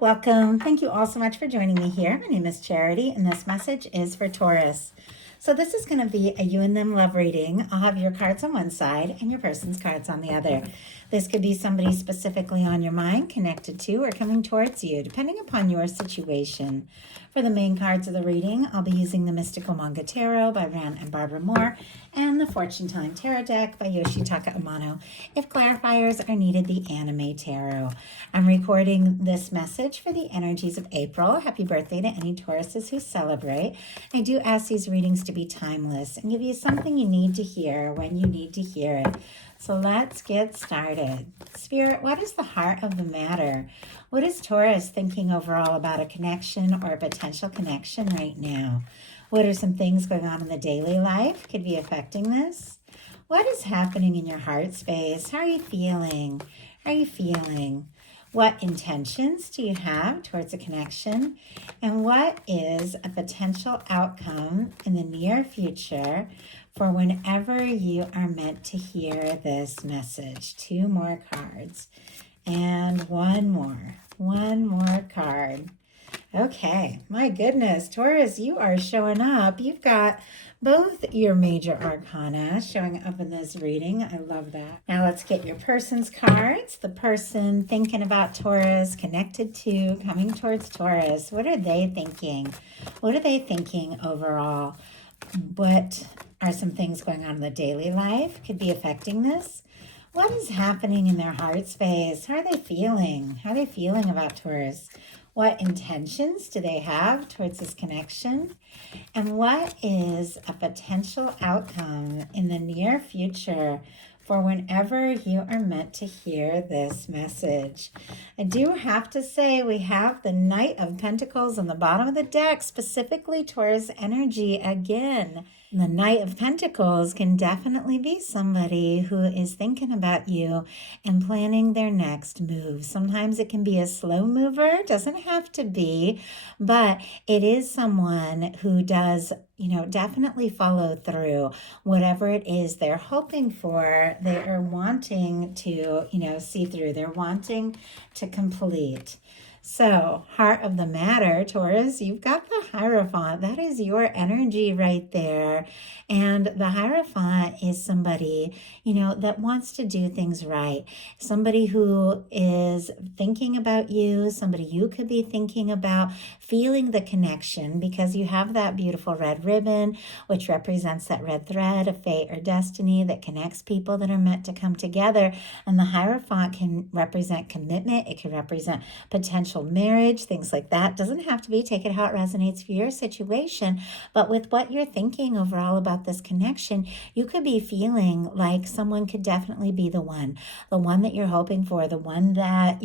welcome. Thank you all so much for joining me here. My name is Charity, and this message is for Taurus. So this is going to be a you and them love reading. I'll have your cards on one side and your person's cards on the other. This could be somebody specifically on your mind, connected to, or coming towards you, depending upon your situation. For the main cards of the reading, I'll be using the Mystical Manga Tarot by Rann and Barbara Moore and the Fortune Telling Tarot deck by Yoshitaka Amano. If clarifiers are needed, the Anime Tarot. I'm recording this message for the energies of April. Happy birthday to any Tauruses who celebrate. I do ask these readings to be timeless and give you something you need to hear when you need to hear it. So let's get started. Spirit, what is the heart of the matter? What is Taurus thinking overall about a connection or a potential connection right now? What are some things going on in the daily life could be affecting this? What is happening in your heart space? How are you feeling? How are you feeling? What intentions do you have towards a connection? And what is a potential outcome in the near future for whenever you are meant to hear this message? Two more cards and one more card. Okay, my goodness, Taurus, you are showing up. You've got both your major arcana showing up in this reading. I love that. Now let's get your person's cards. The person thinking about Taurus, connected to, coming towards Taurus. What are they thinking? What are they thinking overall? What are some things going on in the daily life could be affecting this? What is happening in their heart space? How are they feeling? How are they feeling about Taurus? What intentions do they have towards this connection? And what is a potential outcome in the near future for whenever you are meant to hear this message? I do have to say we have the Knight of Pentacles on the bottom of the deck, specifically Taurus energy again. The Knight of Pentacles can definitely be somebody who is thinking about you and planning their next move. Sometimes it can be a slow mover, doesn't have to be, but it is someone who does, definitely follow through. Whatever it is they're hoping for, they are wanting to, see through. They're wanting to complete. So, heart of the matter, Taurus, you've got the Hierophant. That is your energy right there. And the Hierophant is somebody, that wants to do things right. Somebody who is thinking about you, somebody you could be thinking about, feeling the connection because you have that beautiful red ribbon, which represents that red thread of fate or destiny that connects people that are meant to come together. And the Hierophant can represent commitment. It can represent potential marriage, things like that. Doesn't have to be. Take it how it resonates for your situation. But with what you're thinking overall about this connection, you could be feeling like someone could definitely be the one that you're hoping for, the one that,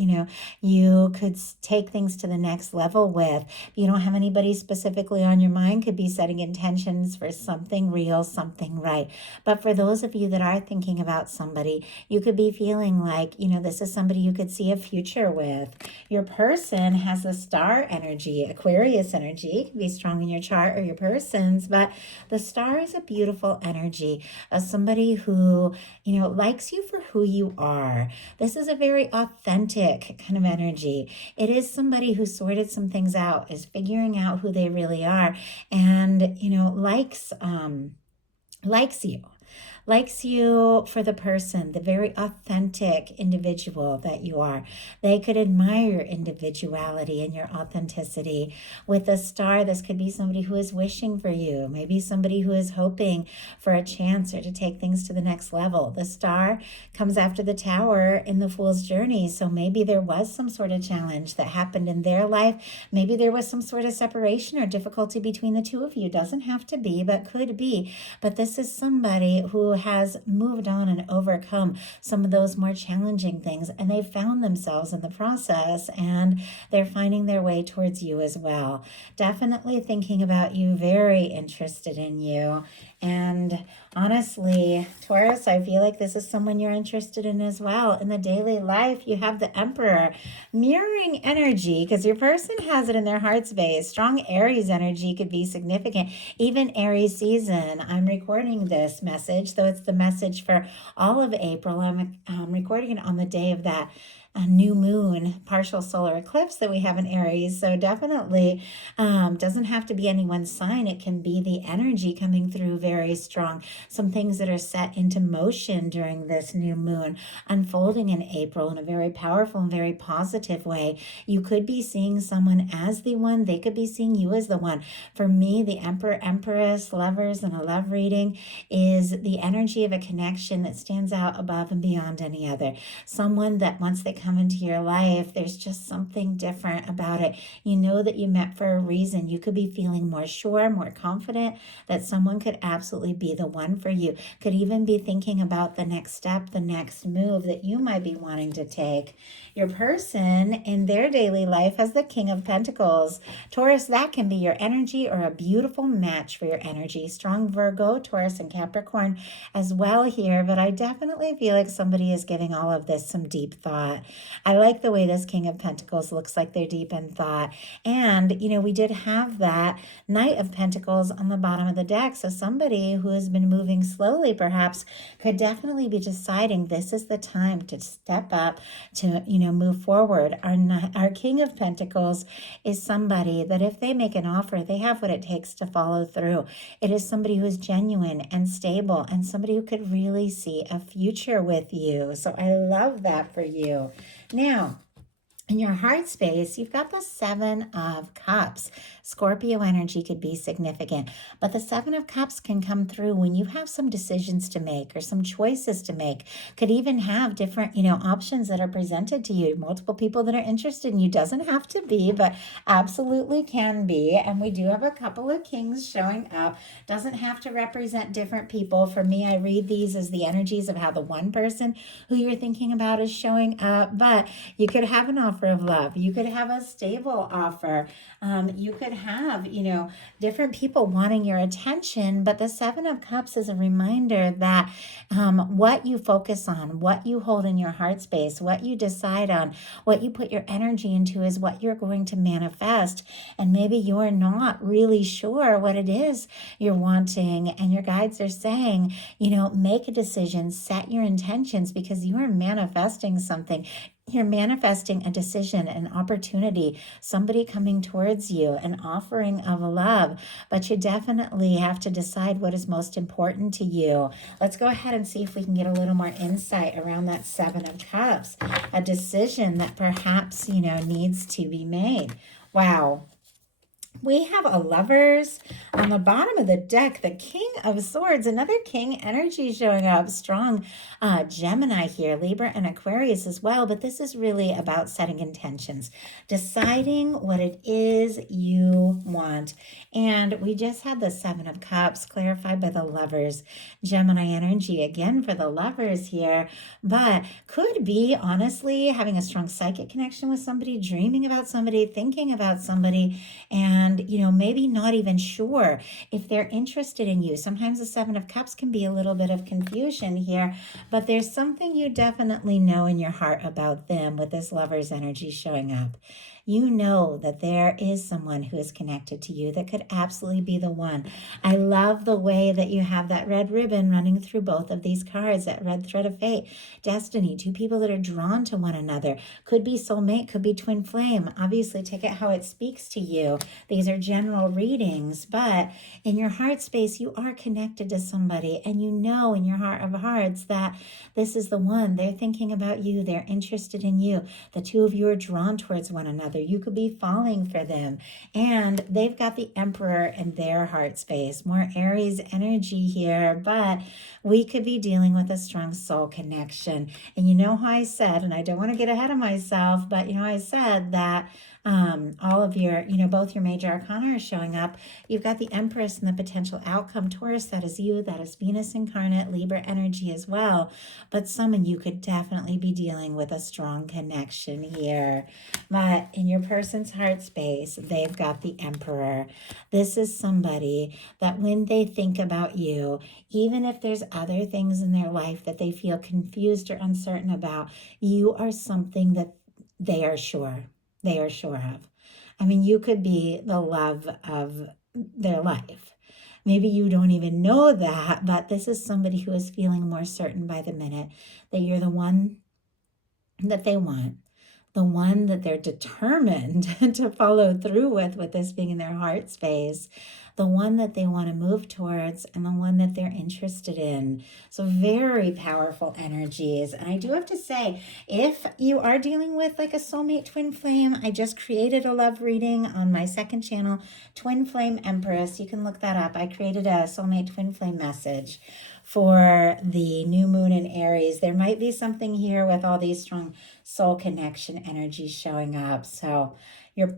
you could take things to the next level with. If you don't have anybody specifically on your mind, could be setting intentions for something real, something right. But for those of you that are thinking about somebody, you could be feeling like, this is somebody you could see a future with. Your person has the star energy, Aquarius energy. It can be strong in your chart or your person's, but the star is a beautiful energy of somebody who, likes you for who you are. This is a very authentic kind of energy. It is somebody who sorted some things out, is figuring out who they really are, and, likes you for the person, the very authentic individual that you are. They could admire your individuality and your authenticity. With a star, this could be somebody who is wishing for you, maybe somebody who is hoping for a chance or to take things to the next level. The star comes after the tower in the Fool's Journey, so maybe there was some sort of challenge that happened in their life. Maybe there was some sort of separation or difficulty between the two of you. Doesn't have to be, but could be. But this is somebody who has moved on and overcome some of those more challenging things, and they've found themselves in the process, and they're finding their way towards you as well. Definitely thinking about you, very interested in you. And honestly, Taurus, I feel like this is someone you're interested in as well. In the daily life, you have the Emperor, mirroring energy, because your person has it in their heart space. Strong Aries energy could be significant. Even Aries season. I'm recording this message, though it's the message for all of April. I'm recording it on the day of that a new moon, partial solar eclipse that we have in Aries. So definitely doesn't have to be any one sign. It can be the energy coming through very strong. Some things that are set into motion during this new moon unfolding in April in a very powerful and very positive way. You could be seeing someone as the one. They could be seeing you as the one. For me, the Emperor, Empress, lovers, and a love reading is the energy of a connection that stands out above and beyond any other. Someone that once they come into your life, there's just something different about it. You know that you met for a reason. You could be feeling more sure, more confident that someone could absolutely be the one for you. Could even be thinking about the next step, the next move that you might be wanting to take. Your person in their daily life has the King of Pentacles. Taurus, that can be your energy or a beautiful match for your energy. Strong Virgo, Taurus, and Capricorn as well here, but I definitely feel like somebody is giving all of this some deep thought. I like the way this King of Pentacles looks like they're deep in thought. And, we did have that Knight of Pentacles on the bottom of the deck. So somebody who has been moving slowly perhaps could definitely be deciding this is the time to step up, to, move forward. Our King of Pentacles is somebody that if they make an offer, they have what it takes to follow through. It is somebody who is genuine and stable and somebody who could really see a future with you. So I love that for you. Now, in your heart space, you've got the Seven of Cups. Scorpio energy could be significant, but the Seven of Cups can come through when you have some decisions to make or some choices to make. Could even have different, options that are presented to you. Multiple people that are interested in you. Doesn't have to be, but absolutely can be. And we do have a couple of kings showing up. Doesn't have to represent different people. For me, I read these as the energies of how the one person who you're thinking about is showing up, but you could have an offer of love. You could have a stable offer. You could have, different people wanting your attention. But the Seven of Cups is a reminder that what you focus on, what you hold in your heart space, what you decide on, what you put your energy into is what you're going to manifest. And maybe you're not really sure what it is you're wanting. And your guides are saying, make a decision, set your intentions because you are manifesting something. You're manifesting a decision, an opportunity, somebody coming towards you, an offering of love, but you definitely have to decide what is most important to you. Let's go ahead and see if we can get a little more insight around that Seven of Cups, a decision that perhaps, needs to be made. Wow. We have a Lovers on the bottom of the deck, the King of Swords, another King energy showing up. Strong Gemini here, Libra and Aquarius as well. But this is really about setting intentions, deciding what it is you want. And we just had the Seven of Cups clarified by the Lovers. Gemini energy again for the Lovers here, but could be honestly having a strong psychic connection with somebody, dreaming about somebody, thinking about somebody, and maybe not even sure if they're interested in you. Sometimes the Seven of Cups can be a little bit of confusion here, but there's something you definitely know in your heart about them with this Lover's energy showing up. You know that there is someone who is connected to you that could absolutely be the one. I love the way that you have that red ribbon running through both of these cards, that red thread of fate, destiny, two people that are drawn to one another. Could be soulmate, could be twin flame. Obviously, take it how it speaks to you. These are general readings, but in your heart space, you are connected to somebody, and you know in your heart of hearts that this is the one. They're thinking about you. They're interested in you. The two of you are drawn towards one another. You could be falling for them, and they've got the Emperor in their heart space. More Aries energy here, but we could be dealing with a strong soul connection. And you know how I said, and I don't want to get ahead of myself, but I said that all of your, both your major arcana are showing up. You've got the Empress and the potential outcome. Taurus, that is you. That is Venus incarnate, Libra energy as well. But someone you could definitely be dealing with a strong connection here. But in your person's heart space, they've got the Emperor. This is somebody that when they think about you, even if there's other things in their life that they feel confused or uncertain about, you are something that they are sure of. I mean, you could be the love of their life. Maybe you don't even know that, but this is somebody who is feeling more certain by the minute that you're the one that they want. the one that they're determined to follow through with this being in their heart space, the one that they want to move towards, and the one that they're interested in. So very powerful energies. And I do have to say, if you are dealing with like a soulmate twin flame, I just created a love reading on my second channel, Twin Flame Empress. You can look that up. I created a soulmate twin flame message for the new moon in Aries. There might be something here with all these strong soul connection energies showing up. So your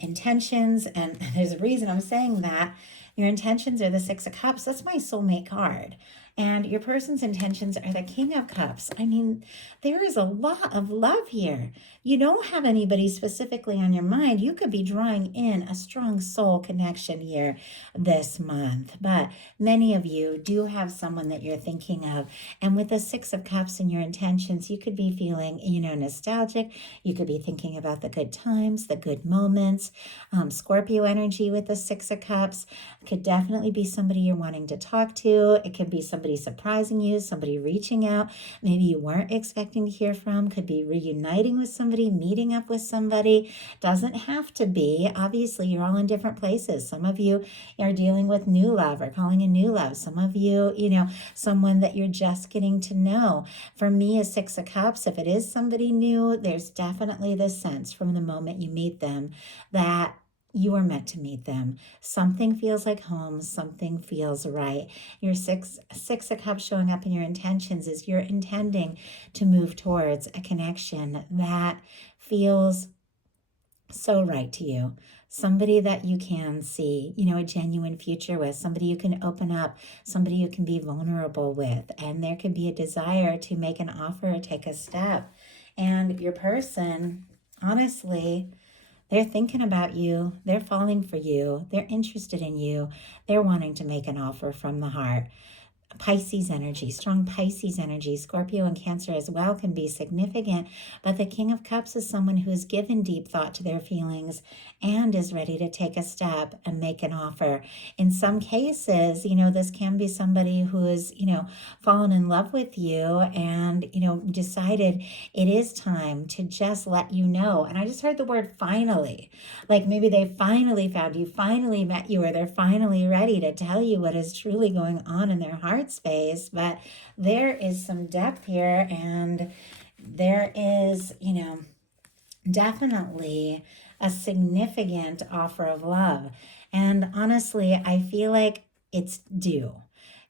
intentions, and there's a reason I'm saying that, your intentions are the Six of Cups. That's my soulmate card. And your person's intentions are the King of Cups. I mean, there is a lot of love here. You don't have anybody specifically on your mind. You could be drawing in a strong soul connection here this month. But many of you do have someone that you're thinking of. And with the Six of Cups and your intentions, you could be feeling, nostalgic. You could be thinking about the good times, the good moments. Scorpio energy with the Six of Cups. It could definitely be somebody you're wanting to talk to. It could be somebody surprising you, somebody reaching out, maybe you weren't expecting to hear from, could be reuniting with somebody, meeting up with somebody. Doesn't have to be. Obviously, you're all in different places. Some of you are dealing with new love or calling in new love. Some of you, someone that you're just getting to know. For me, a Six of Cups, if it is somebody new, there's definitely this sense from the moment you meet them that you are meant to meet them. Something feels like home. Something feels right. Your six of Cups showing up in your intentions is you're intending to move towards a connection that feels so right to you. Somebody that you can see, a genuine future with, somebody you can open up, somebody you can be vulnerable with. And there could be a desire to make an offer or take a step. And your person, honestly, they're thinking about you. They're falling for you. They're interested in you. They're wanting to make an offer from the heart. Pisces energy, strong Pisces energy, Scorpio and Cancer as well can be significant, but the King of Cups is someone who has given deep thought to their feelings and is ready to take a step and make an offer. In some cases, this can be somebody who is, fallen in love with you and, decided it is time to just let you know. And I just heard the word finally, like maybe they finally found you, finally met you, or they're finally ready to tell you what is truly going on in their heart space. But there is some depth here, and there is, definitely a significant offer of love. And honestly, I feel like it's due.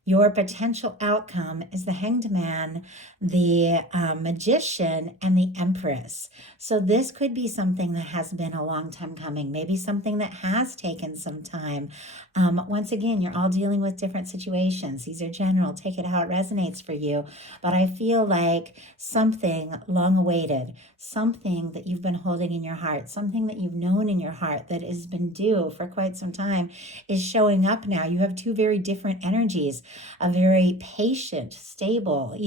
Your potential outcome is the Hanged Man, the Magician, and the Empress. So this could be something that has been a long time coming, maybe something that has taken some time. Once again, you're all dealing with different situations. These are general. Take it how it resonates for you. But I feel like something long awaited, something that you've been holding in your heart, something that you've known in your heart that has been due for quite some time is showing up now. You have two very different energies, a very patient, stable,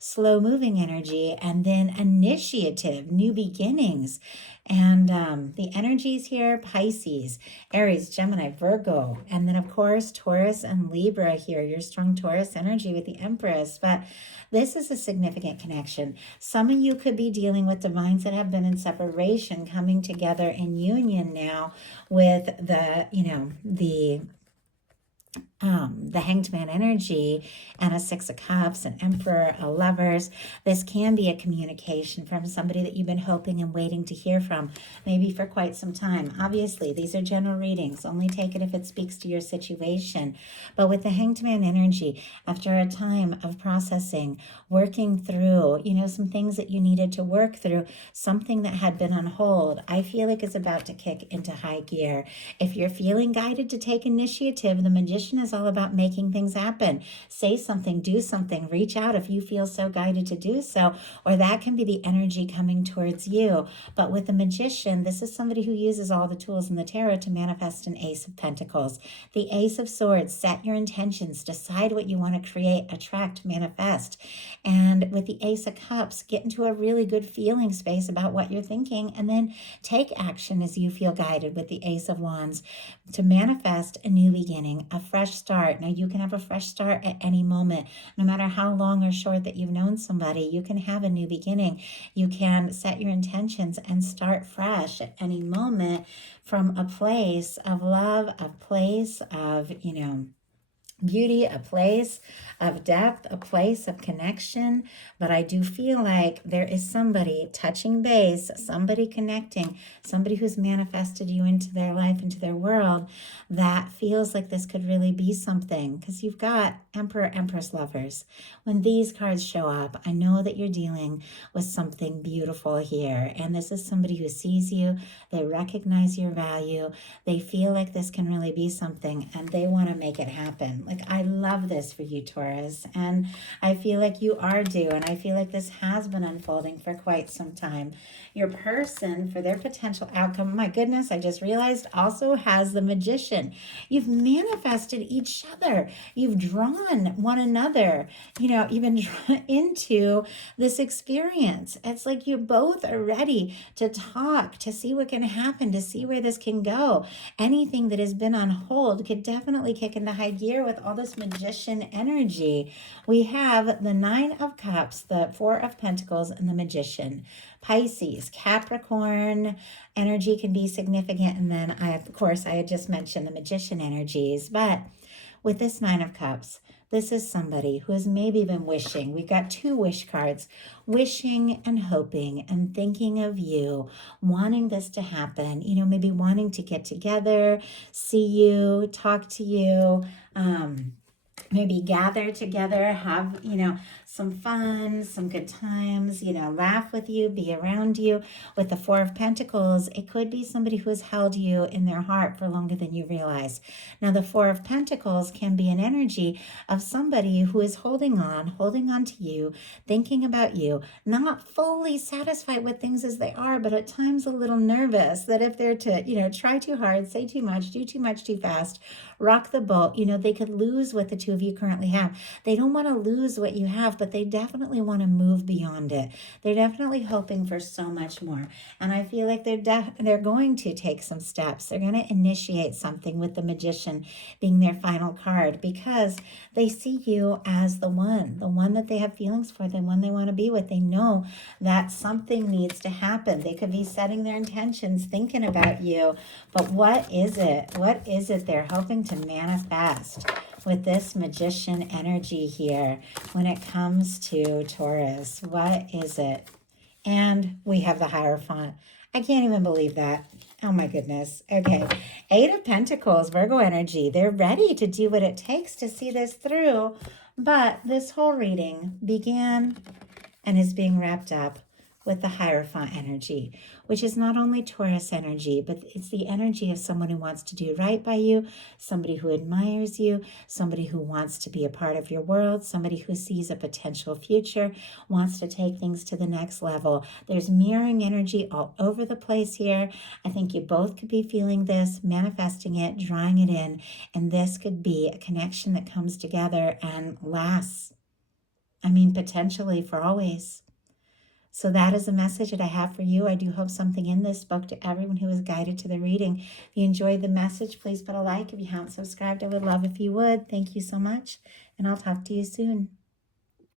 slow moving energy, and then initiative, new beginnings. And the energies here, Pisces, Aries, Gemini, Virgo, and then of course Taurus and Libra here, your strong Taurus energy with the Empress. But this is a significant connection. Some of you could be dealing with divines that have been in separation, coming together in union now with the Hanged Man energy and a Six of Cups, an Emperor, a Lovers. This can be a communication from somebody that you've been hoping and waiting to hear from, maybe for quite some time. Obviously, these are general readings. Only take it if it speaks to your situation. But with the Hanged Man energy, after a time of processing, working through, some things that you needed to work through, something that had been on hold, I feel like is about to kick into high gear. If you're feeling guided to take initiative, the Magician is all about making things happen. Say something, do something, reach out if you feel so guided to do so, or that can be the energy coming towards you. But with the Magician, this is somebody who uses all the tools in the tarot to manifest an Ace of Pentacles. The Ace of Swords, set your intentions, decide what you want to create, attract, manifest. And with the Ace of Cups, get into a really good feeling space about what you're thinking, and then take action as you feel guided with the Ace of Wands to manifest a new beginning, a fresh start. Now, you can have a fresh start at any moment. No matter how long or short that you've known somebody, you can have a new beginning. You can set your intentions and start fresh at any moment from a place of love, a place of, beauty, a place of depth, a place of connection. But I do feel like there is somebody touching base, somebody connecting, somebody who's manifested you into their life, into their world, that feels like this could really be something. Because you've got Emperor, Empress lovers. When these cards show up, I know that you're dealing with something beautiful here. And this is somebody who sees you, they recognize your value, they feel like this can really be something, and they want to make it happen. Like, I love this for you, Taurus, and I feel like you are due, and I feel like this has been unfolding for quite some time. Your person, for their potential outcome, my goodness, I just realized, also has the Magician. You've manifested each other. You've drawn one another. You've been drawn into this experience. It's like you both are ready to talk, to see what can happen, to see where this can go. Anything that has been on hold could definitely kick into high gear with all this Magician energy. We have the Nine of Cups, the Four of Pentacles, and the Magician. Pisces, Capricorn energy can be significant. And then I had just mentioned the Magician energies. But with this Nine of Cups, this is somebody who has maybe been wishing. We've got two wish cards, wishing and hoping and thinking of you, wanting this to happen, maybe wanting to get together, see you, talk to you, maybe gather together, have, some fun, some good times, laugh with you, be around you. With the Four of Pentacles, it could be somebody who has held you in their heart for longer than you realize. Now, the Four of Pentacles can be an energy of somebody who is holding on to you, thinking about you, not fully satisfied with things as they are, but at times a little nervous that if they're to, try too hard, say too much, do too much too fast, rock the boat, they could lose what the two of you currently have. They don't want to lose what you have, but they definitely want to move beyond it. They're definitely hoping for so much more. And I feel like they're going to take some steps. They're going to initiate something with the Magician being their final card, because they see you as the one that they have feelings for, the one they want to be with. They know that something needs to happen. They could be setting their intentions, thinking about you, but what is it? What is it they're hoping to manifest with this Magician energy here when it comes to Taurus? What is it? And we have the Hierophant. I can't even believe that. Oh my goodness. Okay. Eight of Pentacles, Virgo energy. They're ready to do what it takes to see this through. But this whole reading began and is being wrapped up with the Hierophant energy, which is not only Taurus energy, but it's the energy of someone who wants to do right by you, somebody who admires you, somebody who wants to be a part of your world, somebody who sees a potential future, wants to take things to the next level. There's mirroring energy all over the place here. I think you both could be feeling this, manifesting it, drawing it in, and this could be a connection that comes together and lasts. Potentially for always. So that is a message that I have for you. I do hope something in this spoke to everyone who was guided to the reading. If you enjoyed the message, please put a like. If you haven't subscribed, I would love if you would. Thank you so much, and I'll talk to you soon.